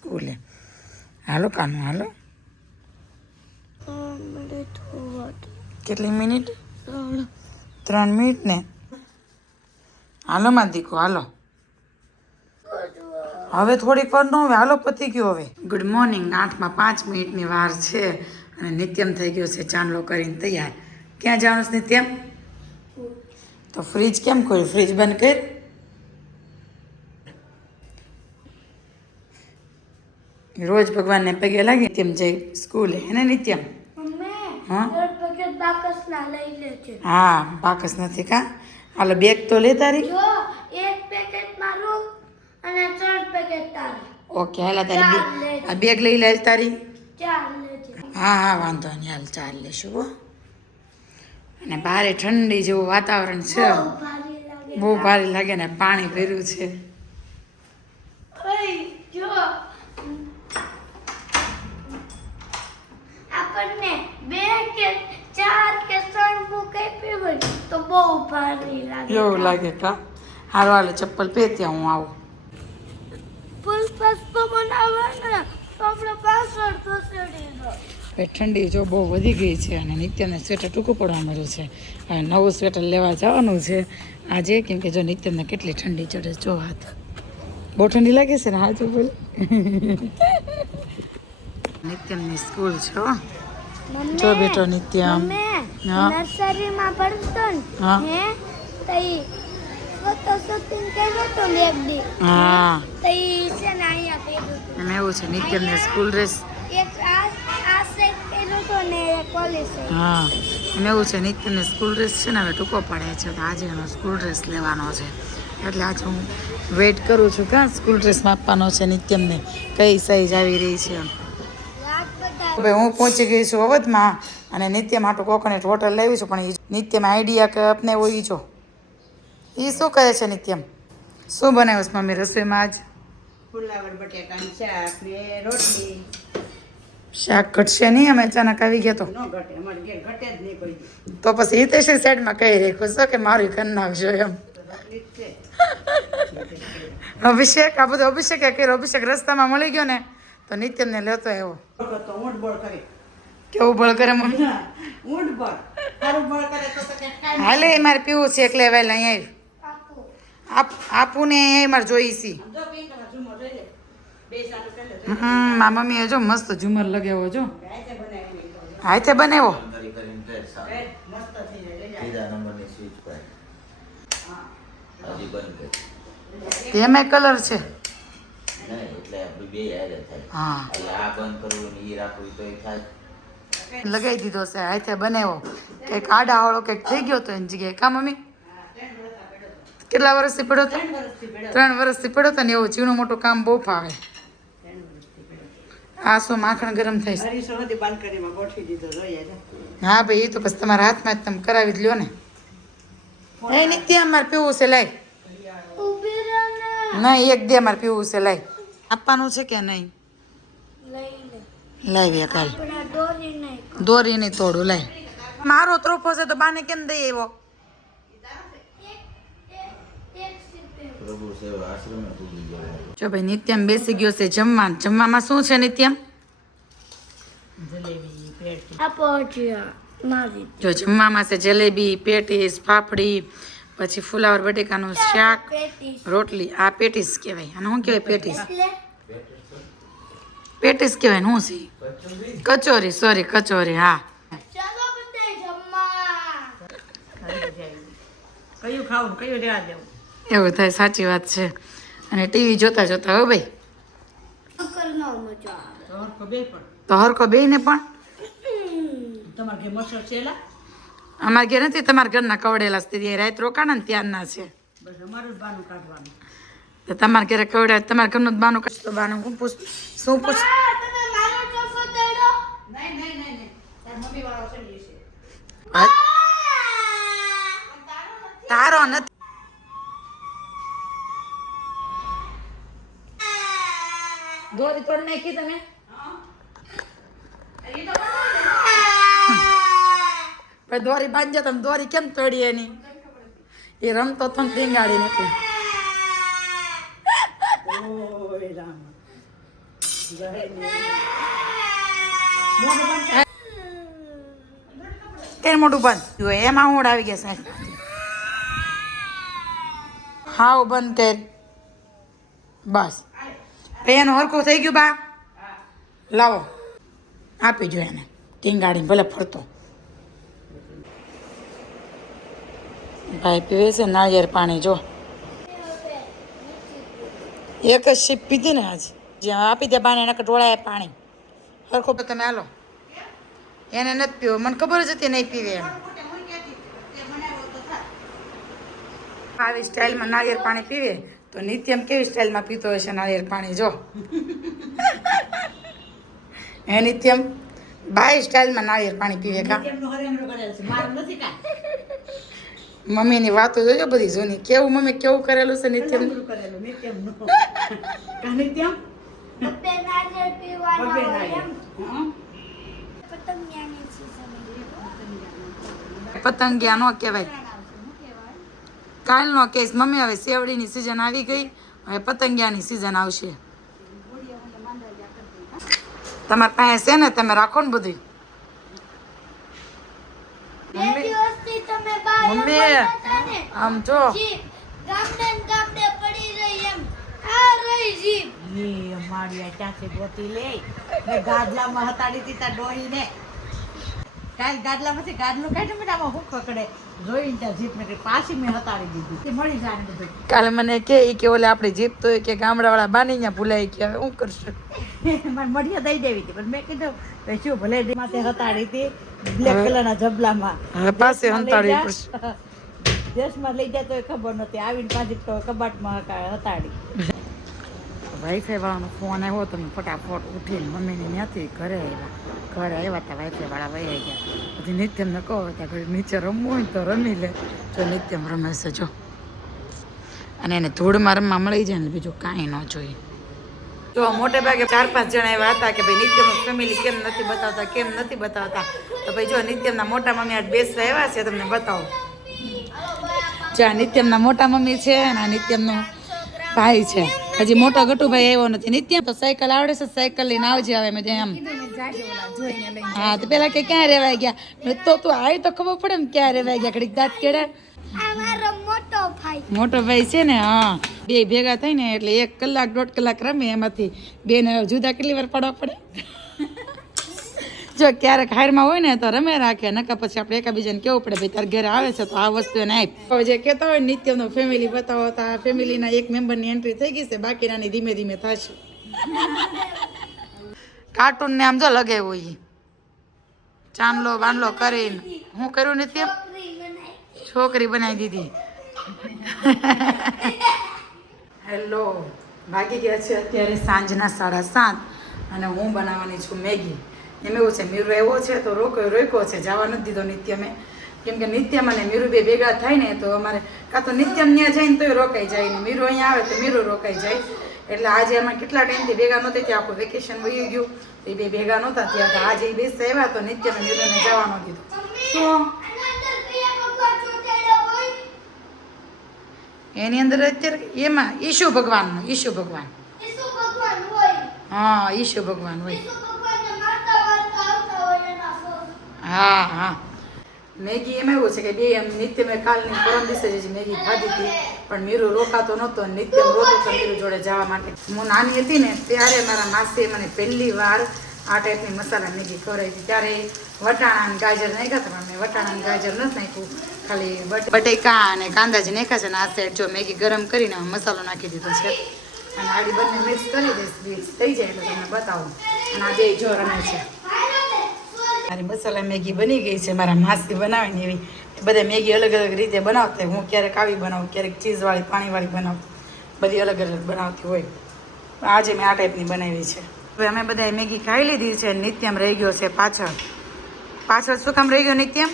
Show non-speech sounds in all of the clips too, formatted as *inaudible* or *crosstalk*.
સ્કૂલે. હાલો કાનું હાલો. કેટલી મિનિટ? ત્રણ. મિનિટ ને? હાલો માં દીકો હાલો. હવે થોડીક વાર નો હવે હાલો પતી ગયો હવે. ગુડ મોર્નિંગ આઠમાં પાંચ મિનિટની વાર છે અને નિત્યમ થઈ ગયો છે ચાંદલો કરીને તૈયાર. ક્યાં જવાનું છે નિત્યમ? તો ફ્રીજ કેમ ખોલ્યું? ફ્રીજ બંધ કર. રોજ ભગવાનને પગે લાગે તેમ જઈ સ્કૂલે હે ને નિત્યમ? હા? બાકસ નથી કા? હાલો બેગ તો લે તારી. એક પેકેટ મારું અને ત્રણ પેકેટ તારું. ઓકે હાલા તારી બેગ આ બેગ લઈ લે તારી. હા હા વાંધો નહીં હાલ ચાલ લેશું હો. અને ભારે ઠંડી જેવું વાતાવરણ છે. બહુ ભારે લાગે ને પાણી ભર્યું છે. એવું લાગે કા? હારો હાલો ચપ્પલ પહેરતી હું આવું. ઠંડી જો બહુ વધી ગઈ છે અને નિત્યને સ્વેટર ટૂંકું પડવા મળ્યું છે. હવે નવું સ્વેટર લેવા જવાનું છે આજે કેમ કે જો નિત્યને કેટલી ઠંડી ચડે જો હાથ. બહુ ઠંડી લાગે છે ને હાથ બોલ. *laughs* નિત્યમની સ્કૂલ છે જો બેટો નિત્યમ. હા. નર્સરીમાં ભણતો ને હે? તઈ ફોટો શૂટિંગ કર્યો તો ને એક દી. હા. તઈ છે ને અહીંયા કર્યું એમ એવું છે નિત્યમને સ્કૂલ ડ્રેસ એક આ આ સેટ કર્યો તો ને એક સેટ હા. એમ એવું છે નિત્યને સ્કૂલ ડ્રેસ છે ને હવે ટૂંકો પડે છે તો આજે એનો સ્કૂલ ડ્રેસ લેવાનો છે. એટલે આજે હું વેઇટ કરું છું કાં સ્કૂલ ડ્રેસ માપવાનો છે નિત્યમને. કઈ સાઈઝ આવી રહી છે હવે હું પહોંચી ગઈ છું અવધમાં અને નિત્ય માટે કોકોનટ વોટર લેવી છું પણ નિત્યમાં આઈડિયા કે એવો ઈ જો. એ શું કરે છે નિત્યમ? શું બનાવ્યું મમ્મી રસોઈમાં આજ? ફુલાવર બટેકાનું શાક ને રોટલી. શાક ઘટશે નહીં? અમે અચાનક આવી ગયા તો. તો પછી એ છે સાઈડમાં કહી રાખ્યું છે કે મારું ઘર નાખજો એમ. *laughs* અભિષેક આ બધું અભિષેક કર્યો. અભિષેક રસ્તામાં મળી ગયો ને તો નિત્યમને લેતો આવ્યો. તો કરે. કેવું બળ કરે મમ્મી? *laughs* તો તો હાલે મારે પીવું છે એટલે વેલ અહીં આવી. આપ આપું ને અહીં મારે જોઈશી મારા મમ્મીએ જો મસ્ત ઝુમર લગાવ્યો જો. હાથે બનાવ્યો? તેમાં કલર છે. લગાવી દીધો છે હાથે બનાવ્યો. કંઈક આડા હોળો કંઈક થઈ ગયો તો એની જગ્યાએ. કા મમ્મી? કેટલા વર્ષથી પડ્યો હતો? ત્રણ વર્ષથી પડ્યો હતો. ને એવું ઝીણું મોટું કામ બહુ ફાવે. આ શું માખણ ગરમ થાય હા ભાઈ એ તો પછી તમારા હાથમાં જ તમે કરાવી જ લ્યો ને. એ નિત્ય અમારે પીવું છે લાય. નહીં એક દે અમારે પીવું છે લાય. આપવાનું છે કે નહીં? લઈ લે. લાવી કાલ. દોરી નહીં દોરી નહીં તોડું લાય. મારો ત્રોફો છે તો બાને કેમ દઈ આવ્યો એક સીપે પ્રભુ સેવા આશ્રમે પૂજી ગયો જો ભાઈ નિત્યમ બેસી ગયો છે જમવા જમવામાં શું છે નિત્યમ જો જમવામાં છે જલેબી પેટીસ ફાફડી પછી ફુલાવર બટેકાનું શાક રોટલી. આ પેટીસ કહેવાય. અને શું કહેવાય પેટીસ? પેટીસ કહેવાય ને શું છે? કચોરી. સોરી કચોરી હા. કયું ખાવું કયું રહેવા દેવું? એવું થાય, સાચી વાત છે. અને ટીવી જોતા જોતા, હો ભાઈ. નો તો હરખો બે તો પણ? અમારા ઘેર નથી, તમારા ઘરના કવડેલા સ્થિતિ રાત રોકાણા ને ત્યારના છે. તો તમારા ઘરે કવડે તમારા ઘરનું જ બાનું કશું તો બાનું હું પૂછ, શું પૂછ? તારો નથી. દોરી તોડ નાખી તમે. પણ દોરી બાંધજો તમે. દોરી કેમ તોડી એની? એ રમતો તો ટીંગાડી નથી. ઓય મોટું બંધ? જો એમાં હું આવી ગયા સાહેબ. હાવ બંધ કર. બસ. એનું હરખું થઈ ગયું બા. લાવો. આપી જો એને. ટીંગાડી ભલે ફરતો. ભાઈ પીવે છે નાળિયેર પાણી જો. એક જ શીપ પીધી ને આજ. જ્યાં આપી દે બાને એને ઢોળાય પાણી. હરખો તો તમે હાલો. એને નથી પીવો. મને ખબર જ હતી નહીં પીવે એમ. આવી સ્ટાઇલમાં નાળિયેર પાણી પીવે. તો નિત્યમ કેવી સ્ટાઇલમાં પીતો હશે નાળિયેર પાણી જો. હે નિત્યમ? બાય સ્ટાઇલમાં નાળિયેર પાણી પીવે કા? મમ્મીની વાતો જોજો બધી જૂની. કેવું મમ્મી કેવું કરેલું છે નિત્યમ? નિત્યમ. પતંગિયા નો કહેવાય. કાલ નો કેસ મમ્મી હવે સેવડીની સિઝન આવી ગઈ હવે પતંગિયાની સિઝન આવશે. તમારી પાસે છે ને તમે રાખો ને બધું મમ્મી. આમ જો. આ ત્યાંથી ગોતી મેં ગાદલામાં હતાડી દીધા ડોહીને. કાલ ગાદલામાંથી ગાદલું કાઢ્યું મેં આમાં હું ખકડે? જોઈને ત્યાં જીપ મેં કીધું, પાછી મેં હતાડી દીધી. તે મળી જાય ને બધું. કાલે મને કે કે ઓલે આપણે જીપ તો કે ગામડાવાળા બાની ત્યાં ભૂલાઈ ગયા. હવે શું કરશું? *laughs* મને મળીએ દઈ દેવી હતી પણ મેં કીધું કે શું ભલે માથે હતાડી હતી બ્લેક કલરના જબલામાં. હવે પાસે પડશે. દેશમાં લઈ જાય *laughs* તો ખબર નહોતી. આવીને પાછી તો કબાટમાં હતાડી. *laughs* વાઈફાઈ ફોન આવ્યો તો મેં ફટાફટ ઉઠીને મમ્મીની ત્યાંથી ઘરે આવ્યા. ઘરે આવ્યા હતા વાઈફાઈ વાળા વહી ગયા. પછી નિત્યમને કહો ત્યાં ઘરે નીચે રમવું હોય તો રમી લે. જો નિત્યમ રમે છે, જો. અને એને ધૂળમાં રમવા મળી જાય ને બીજું કાંઈ ન જોઈએ. જો મોટે ભાગે ચાર પાંચ જણા એવા હતા કે ભાઈ નિત્યમનું ફેમિલી કેમ નથી બતાવતા, કેમ નથી બતાવતા? તો ભાઈ જો નિત્યમના મોટા મમ્મી આજ બેસવા આવ્યા છે, તમને બતાવો. જો આ નિત્યમના મોટા મમ્મી છે અને આ નિત્યમનો ભાઈ છે. હજી મોટો ગટુભાઈ આવ્યો નથી. નિત્યમ તો સાયકલ આવડે છે, સાયકલ લઈને આવજે આવે મેં એમ. હા, તો પેલા કે ક્યાં રેવાય ગયા? તો તું આવી તો ખબર પડે ને ક્યાં રેવાય ગયા. ઘડીક દાંત કેડે મોટો ભાઈ છે ને, હા. બે ભેગા થઈ ને એટલે એક કલાક, દોઢ કલાક રમે એમાંથી. બે ને જુદા કેટલી વાર પડવા પડે? જો ક્યારેક હારમાં હોય ને તો રમે રાખે નકા પછી આપણે એકાબીજાને કેવું પડે ભાઈ, તારા ઘરે આવે છે તો આ વસ્તુ એને આપ. જે કહેતા હોય નિત્યનો ફેમિલી બતાવો તો આ ફેમિલીના એક મેમ્બરની એન્ટ્રી થઈ ગઈ છે, બાકીનાની ધીમે ધીમે થશે. કાર્ટૂન ને આમ જો લગાવ્યો ઈ. ચાંદલો બાંદલો કરીને. હું કર્યું નથી છોકરી બનાવી દીધી. હેલો ભાગી ગયા છે અત્યારે સાંજના સાડા સાત અને હું બનાવવાની છું મેગી. એમ એવું છે મીરુ એવો છે તો રોકો રોક્યો છે જવા નથી દીધો નિત્યમે. કેમ કે નિત્યમ અને મીરુ બે ભેગા થાય ને તો અમારે કાં તો નિત્યમ ત્યાં જાય ને તોય રોકાઈ જાય ને. મીરુ અહીંયા આવે તો મીરુ રોકાઈ જાય. એટલે આજે અમે કેટલા ટાઈમથી ભેગા નહોતા ત્યાં આખું વેકેશન વહી ગયું. એ બે ભેગા નહોતા ત્યાં તો આજે એ બેસતા આવ્યા તો નિત્યમે મીરુને જવાનો દીધો. શું? એની અંદર અત્યારે એમાં ઈશુ ભગવાનનું ઈશુ ભગવાન. હા ઈશુ ભગવાન હોય. હા હા. મેગી એમ એવું છે કે બે એમ નિત્ય મેં કાલની પરમ દિવસે જ મેગી ખાધી હતી, પણ મીરુ રોકાતો નહોતો નિત્ય રોતો તો મીરુ જોડે જવા માટે. હું નાની હતી ને ત્યારે મારા માસીએ મને પહેલી વાર આ ટાઈપની મસાલા મેગી ખવડાવી હતી. ત્યારે વટાણા અને ગાજર નાખ્યા હતા મેં વટાણા અને ગાજર નથી નાખ્યું, ખાલી બટ- બટેકા અને કાંદા જ નાખ્યા છે. અને આ સાઈડ જો મેગી ગરમ કરીને મસાલો નાખી દીધો છે. અને આડી બંને મિક્સ કરી દઈશ થઈ જાય એટલે તમને બતાવું. અને આ બે જો રમે છે. મારી મસાલા મેગી બની ગઈ છે મારા માસી બનાવે ને એવી બધા મેગી અલગ અલગ રીતે બનાવતા હું ક્યારેક આવી બનાવું ક્યારેક ચીઝવાળી પાણીવાળી બનાવું બધી અલગ અલગ બનાવતી હોય. આજે મેં આ ટાઈપની બનાવી છે. હવે અમે બધાએ મેગી ખાઈ લીધી છે નિત્યમ રહી ગયો છે પાછળ. પાછળ શું કામ રહી ગયો નિત્યમ?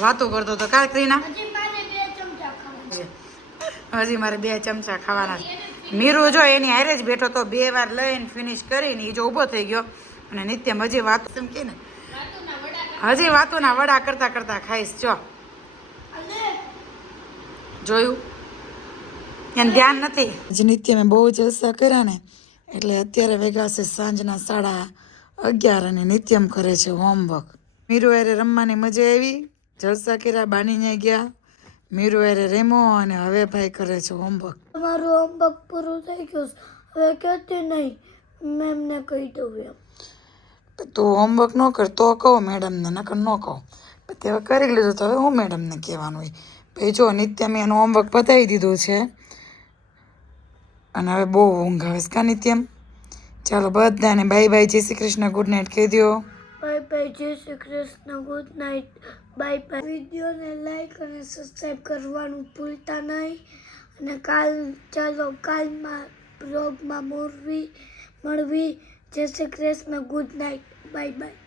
વાતો કરતો તો કાર કરીના હજી મારે બે ચમચા ખાવા હજી મારે બે ચમચા ખાવાના છે. મીરુ જો એની હારે જ બેઠો તો બે વાર લઈને ફિનિશ કરીને એ જો ઊભો થઈ ગયો. અને નિત્યમ હજી વાતો એમ કે ને હજી વાતોના વડા કરતા કરતા ખાઈશ જો. જોયું? એને ધ્યાન નથી. નિત્ય મેં બહુ જલસા કર્યા ને એટલે અત્યારે વેગા છે સાંજના સાડા અગિયાર અને નિત્યમ કરે છે હોમવર્ક. મીરુ એરે રમવાની મજા આવી જલસા કર્યા બાની ગયા. મીરુ એરે રેમો અને હવે ભાઈ કરે છે હોમવર્ક. તમારું હોમવર્ક પૂરું થઈ ગયું છે. હવે કહેતી નહીં મેમને કહી દઉં એમ. તું હોમવર્ક ન કર, તો કહો મેડમને નકર ન કહો. તે હવે કરી લીધું, તો હવે હું મેડમને કહેવાનું હોય? ભાઈ જો નિત્યમ એનું હોમવર્ક પતાવી દીધું છે. અને હવે બહુ ઊંઘ આવે કા નિત્યમ? ચાલો બધાને બાય બાય જય શ્રી કૃષ્ણ ગુડ નાઇટ કહી દો બાય બાય જય Shri Krishna good night bye bye વિડીયોને લાઈક અને સબસ્ક્રાઈબ કરવાનું ભૂલતા નહીં. અને કાલ, ચાલો કાલમાં બ્લોગમાં મોરવી, મળવી. જય Shri Krishna good night bye bye